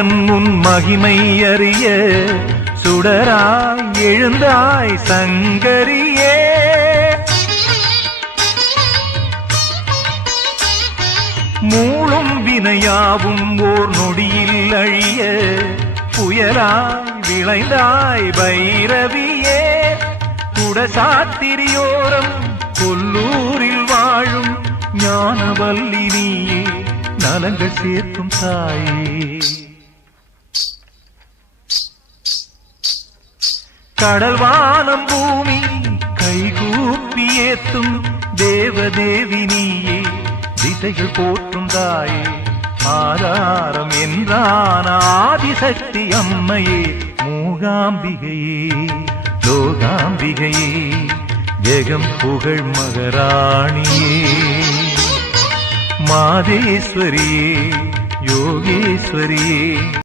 உன் மகிமை அறிய சுடராய் எழுந்தாய் சங்கரியே. மூளும் வினையாவும் ஓர் நொடியில் அழிய புயலாய் விளைந்தாய் பைரவியே. குடசாத்திரியோரம் கொல்லூரில் வாழும் ஞானவல்லி நீயே, நலங்கள் சேர்க்கும் தாயே. கடல் வானம் பூமி கைகூப்பி ஏத்தும் தேவதேவி நீயே, திசைகள் போற்றும் தாயே. ஆதாரம் என்றான ஆதிசக்தி அம்மையே, மூகாம்பிகையே லோகாம்பிகையே, ஜெகம் புகழ் மகராணியே. மாதேஸ்வரியே யோகேஸ்வரியே.